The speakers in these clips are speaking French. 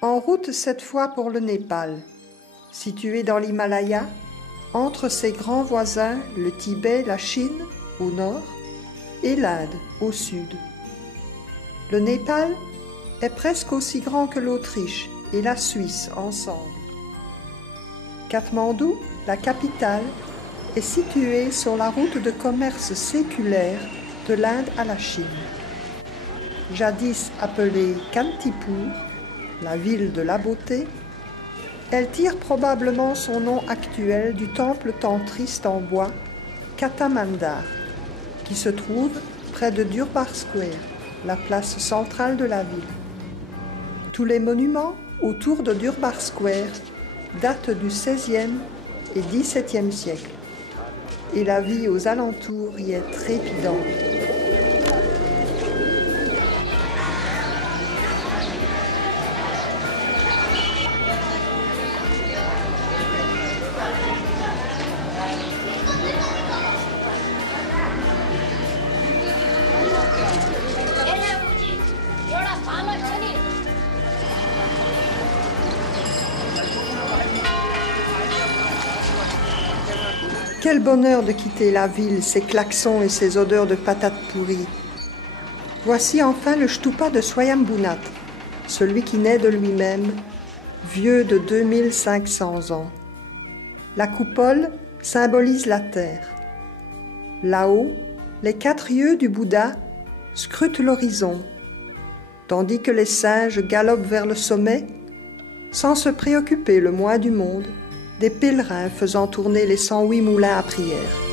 En route cette fois pour le Népal, situé dans l'Himalaya, entre ses grands voisins, le Tibet, la Chine, au nord, et l'Inde, au sud. Le Népal est presque aussi grand que l'Autriche et la Suisse ensemble. Katmandou, la capitale, est située sur la route de commerce séculaire de l'Inde à la Chine. Jadis appelée Kantipur, la ville de la beauté, elle tire probablement son nom actuel du temple tantriste en bois, Kathmandu, qui se trouve près de Durbar Square, la place centrale de la ville. Tous les monuments autour de Durbar Square datent du XVIe et XVIIe siècle, et la vie aux alentours y est trépidante. Quel bonheur de quitter la ville, ses klaxons et ses odeurs de patates pourries. Voici enfin le Shtupa de Swayambhunath, celui qui naît de lui-même, vieux de 2500 ans. La coupole symbolise la terre. Là-haut, les 4 yeux du Bouddha scrutent l'horizon, tandis que les singes galopent vers le sommet, sans se préoccuper le moins du monde des pèlerins faisant tourner les 108 moulins à prière.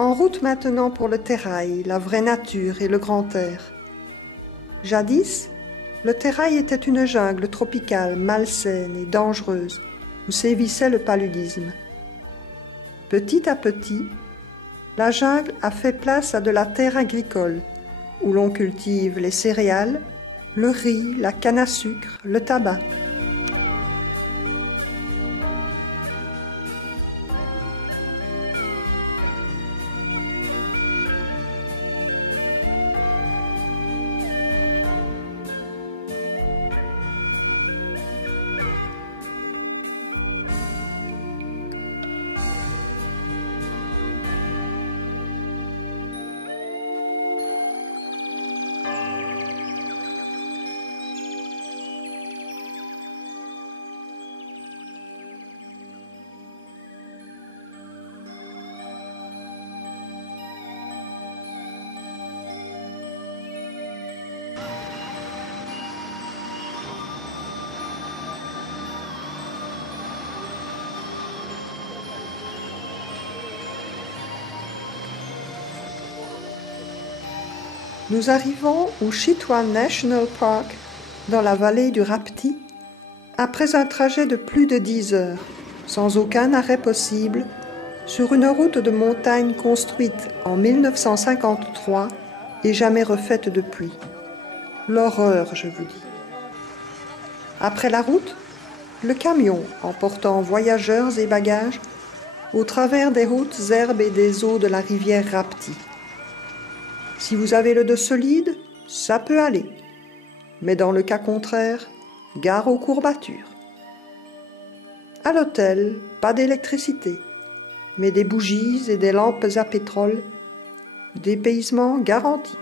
En route maintenant pour le Terai, la vraie nature et le grand air. Jadis, le Terai était une jungle tropicale, malsaine et dangereuse, où sévissait le paludisme. Petit à petit, la jungle a fait place à de la terre agricole, où l'on cultive les céréales, le riz, la canne à sucre, le tabac. Nous arrivons au Chitwan National Park, dans la vallée du Rapti, après un trajet de plus de 10 heures, sans aucun arrêt possible, sur une route de montagne construite en 1953 et jamais refaite depuis. L'horreur, je vous dis. Après la route, le camion emportant voyageurs et bagages au travers des hautes herbes et des eaux de la rivière Rapti. Si vous avez le dos solide, ça peut aller. Mais dans le cas contraire, gare aux courbatures. À l'hôtel, pas d'électricité, mais des bougies et des lampes à pétrole. Dépaysement garanti.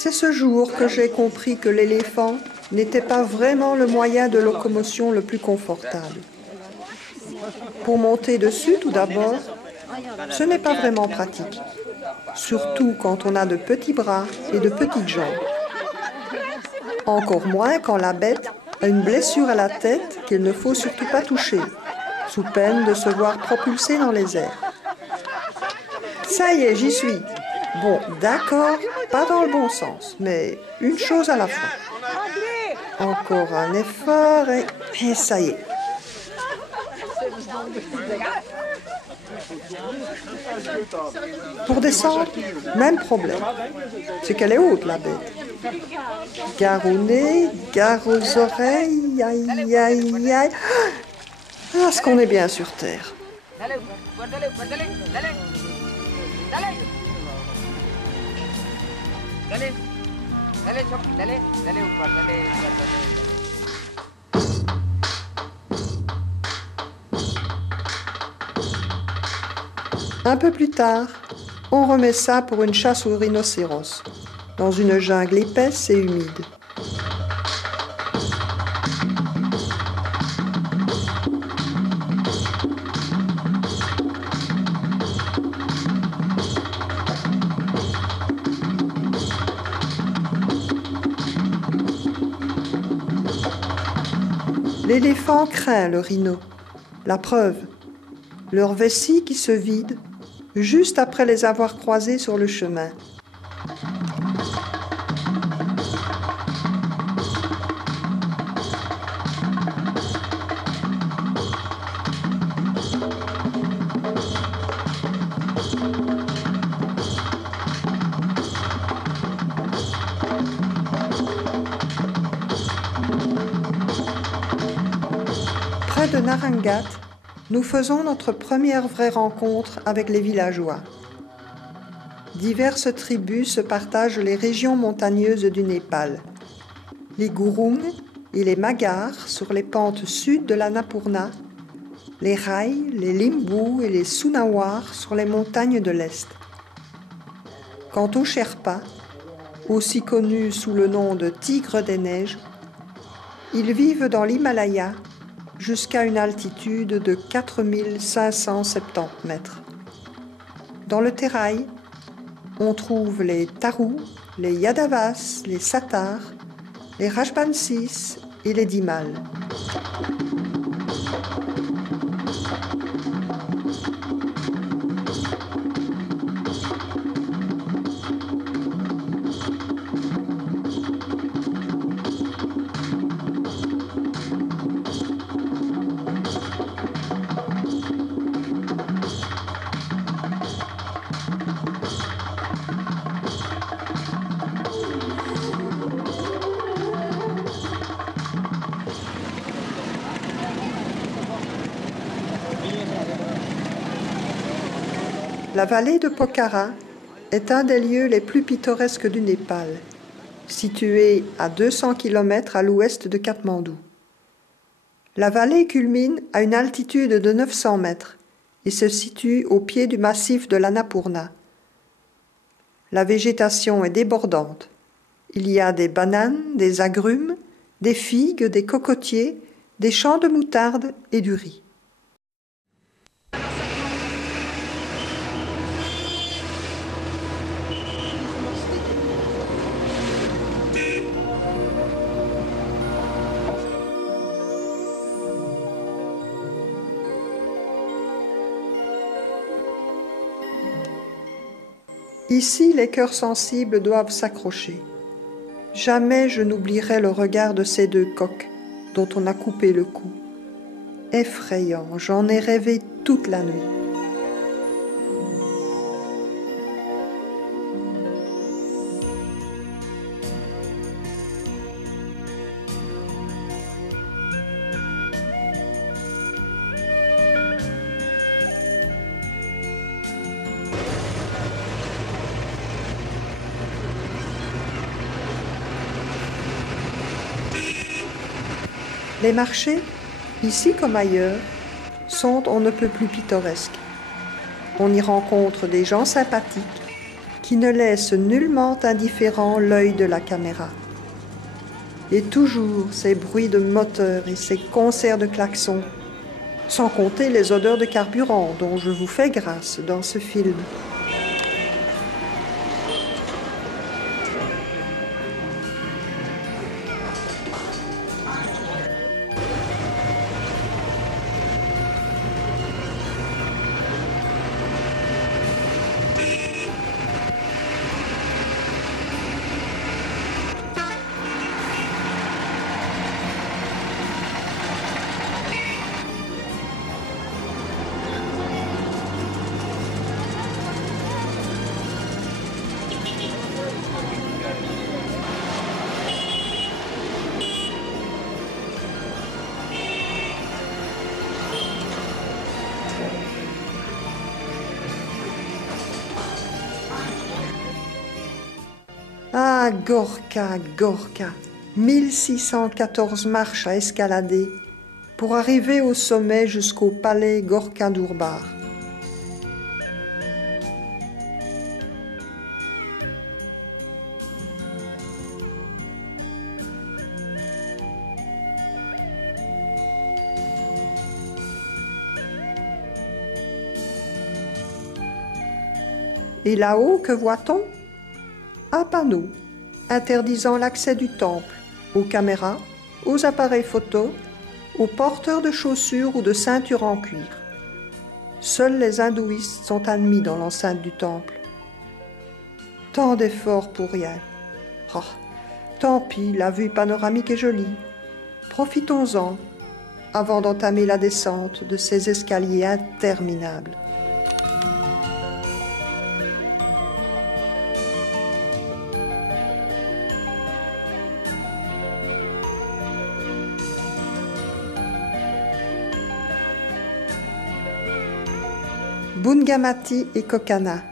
C'est ce jour que j'ai compris que l'éléphant n'était pas vraiment le moyen de locomotion le plus confortable. Pour monter dessus, tout d'abord, ce n'est pas vraiment pratique, surtout quand on a de petits bras et de petites jambes. Encore moins quand la bête a une blessure à la tête qu'il ne faut surtout pas toucher, sous peine de se voir propulsé dans les airs. Ça y est, j'y suis. Bon, d'accord, pas dans le bon sens, mais une chose à la fois. Encore un effort et ça y est. Pour descendre, même problème. C'est qu'elle est haute, la bête. Gare au nez, gare aux oreilles, aïe, aïe, aïe. Ah, ce qu'on est bien sur Terre. Un peu plus tard, on remet ça pour une chasse aux rhinocéros, dans une jungle épaisse et humide. L'éléphant craint le rhino. La preuve, leur vessie qui se vide juste après les avoir croisés sur le chemin. Près de Narangat, nous faisons notre première vraie rencontre avec les villageois. Diverses tribus se partagent les régions montagneuses du Népal. Les Gurung et les Magars sur les pentes sud de l'Annapurna, les Rai, les Limbu et les Sunawar sur les montagnes de l'Est. Quant aux Sherpas, aussi connus sous le nom de Tigres des Neiges, ils vivent dans l'Himalaya jusqu'à une altitude de 4570 mètres. Dans le Terai, on trouve les Tarus, les Yadavas, les Satars, les Rajbansis et les Dimals. La vallée de Pokhara est un des lieux les plus pittoresques du Népal, située à 200 km à l'ouest de Katmandou. La vallée culmine à une altitude de 900 mètres et se situe au pied du massif de l'Annapurna. La végétation est débordante. Il y a des bananes, des agrumes, des figues, des cocotiers, des champs de moutarde et du riz. Ici, les cœurs sensibles doivent s'accrocher. Jamais je n'oublierai le regard de ces deux coqs dont on a coupé le cou. Effrayant, j'en ai rêvé toute la nuit. Les marchés, ici comme ailleurs, sont on ne peut plus pittoresques. On y rencontre des gens sympathiques qui ne laisse nullement indifférent l'œil de la caméra. Et toujours ces bruits de moteur et ces concerts de klaxons, sans compter les odeurs de carburant dont je vous fais grâce dans ce film. Ah, Gorka, Gorka, 1614 marches à escalader pour arriver au sommet jusqu'au palais Gorka-Durbar. Et là-haut, que voit-on? Un panneau interdisant l'accès du temple aux caméras, aux appareils photo, aux porteurs de chaussures ou de ceintures en cuir. Seuls les hindouistes sont admis dans l'enceinte du temple. Tant d'efforts pour rien. Oh, tant pis, la vue panoramique est jolie. Profitons-en avant d'entamer la descente de ces escaliers interminables. Bungamati et Kokana,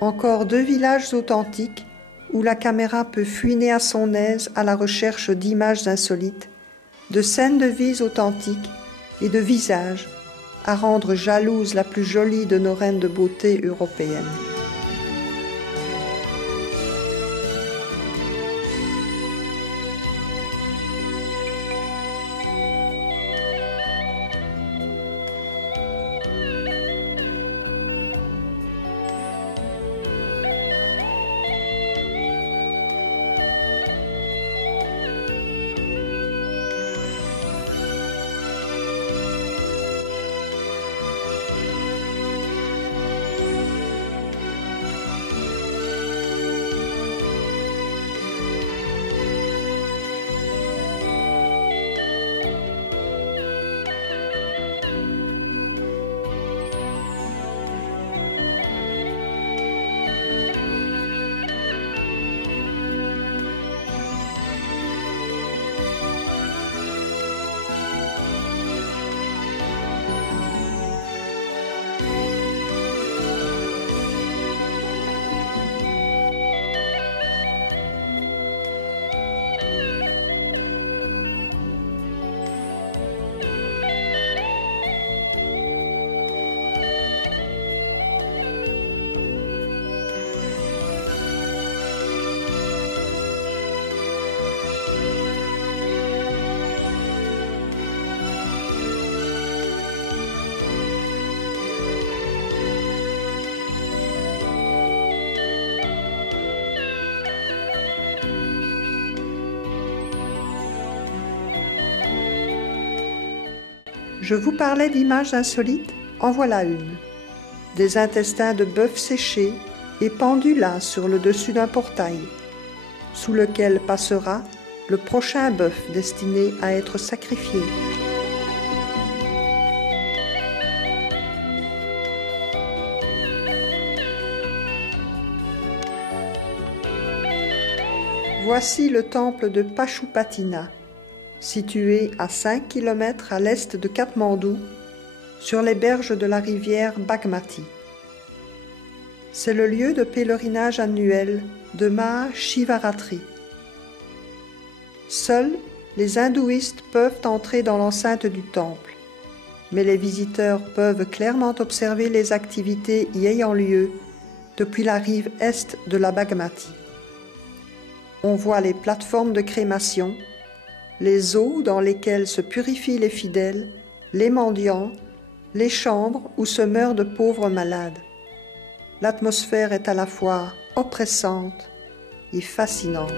encore deux villages authentiques où la caméra peut fuiner à son aise à la recherche d'images insolites, de scènes de vie authentiques et de visages à rendre jalouse la plus jolie de nos reines de beauté européennes. Je vous parlais d'images insolites, en voilà une. Des intestins de bœuf séchés et pendus là sur le dessus d'un portail, sous lequel passera le prochain bœuf destiné à être sacrifié. Voici le temple de Pashupatina, situé à 5 km à l'est de Katmandou, sur les berges de la rivière Bagmati. C'est le lieu de pèlerinage annuel de Maha Shivaratri. Seuls les hindouistes peuvent entrer dans l'enceinte du temple, mais les visiteurs peuvent clairement observer les activités y ayant lieu depuis la rive est de la Bagmati. On voit les plateformes de crémation, les eaux dans lesquelles se purifient les fidèles, les mendiants, les chambres où se meurent de pauvres malades. L'atmosphère est à la fois oppressante et fascinante.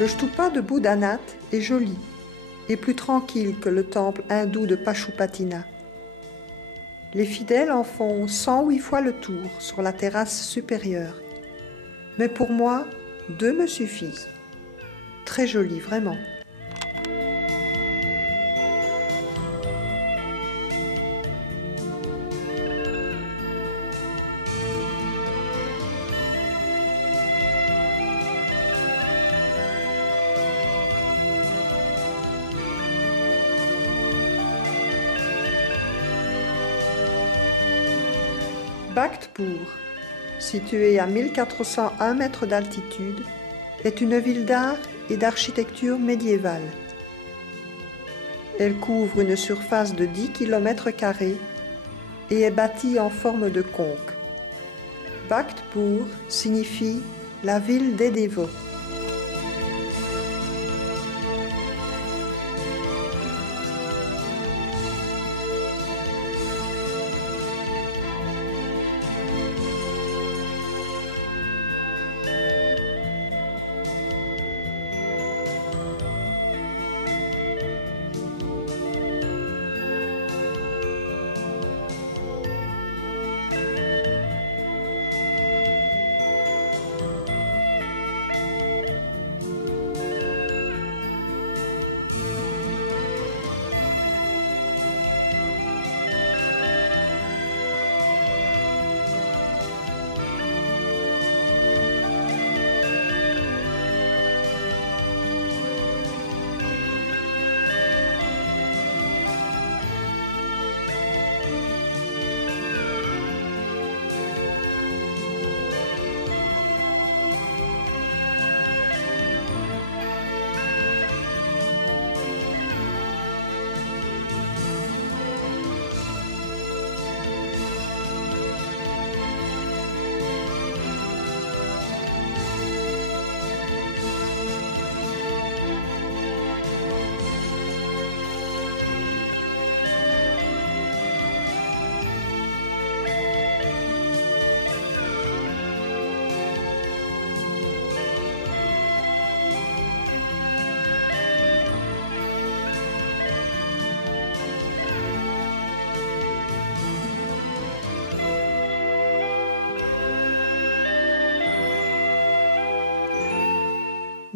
Le stupa de Boudhanath est joli et plus tranquille que le temple hindou de Pashupatina. Les fidèles en font 108 fois le tour sur la terrasse supérieure. Mais pour moi, 2 me suffisent. Très joli, vraiment. Bhaktpur, située à 1401 mètres d'altitude, est une ville d'art et d'architecture médiévale. Elle couvre une surface de 10 km² et est bâtie en forme de conque. Bhaktpur signifie la ville des dévots.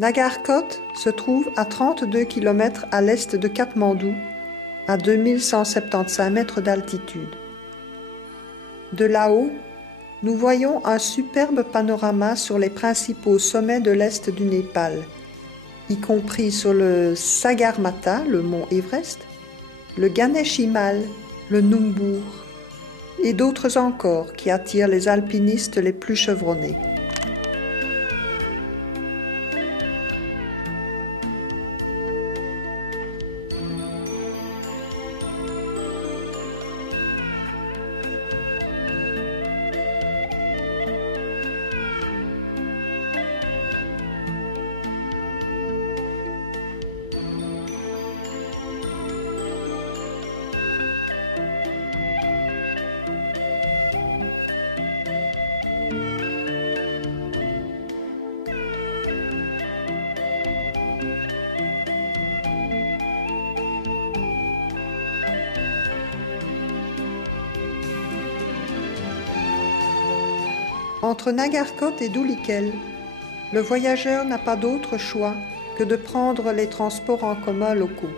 Nagarkot se trouve à 32 km à l'est de Katmandou, à 2175 mètres d'altitude. De là-haut, nous voyons un superbe panorama sur les principaux sommets de l'est du Népal, y compris sur le Sagarmatha, le mont Everest, le Ganesh Himal, le Numbur, et d'autres encore qui attirent les alpinistes les plus chevronnés. Entre Nagarkot et Dhulikhel, le voyageur n'a pas d'autre choix que de prendre les transports en commun locaux.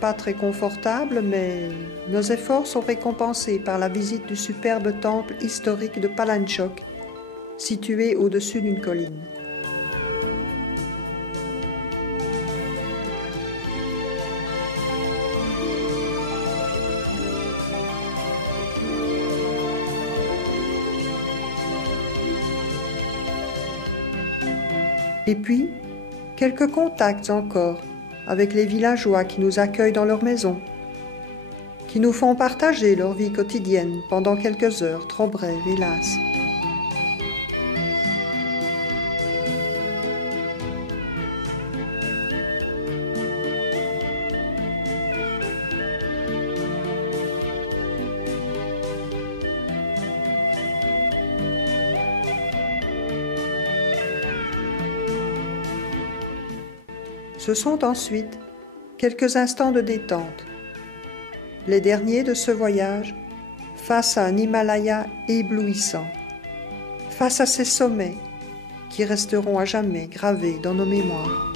Pas très confortable, mais nos efforts sont récompensés par la visite du superbe temple historique de Palanchok, situé au-dessus d'une colline. Et puis, quelques contacts encore avec les villageois qui nous accueillent dans leur maison, qui nous font partager leur vie quotidienne pendant quelques heures, trop brèves, hélas. Ce sont ensuite quelques instants de détente, les derniers de ce voyage, face à un Himalaya éblouissant, face à ces sommets qui resteront à jamais gravés dans nos mémoires.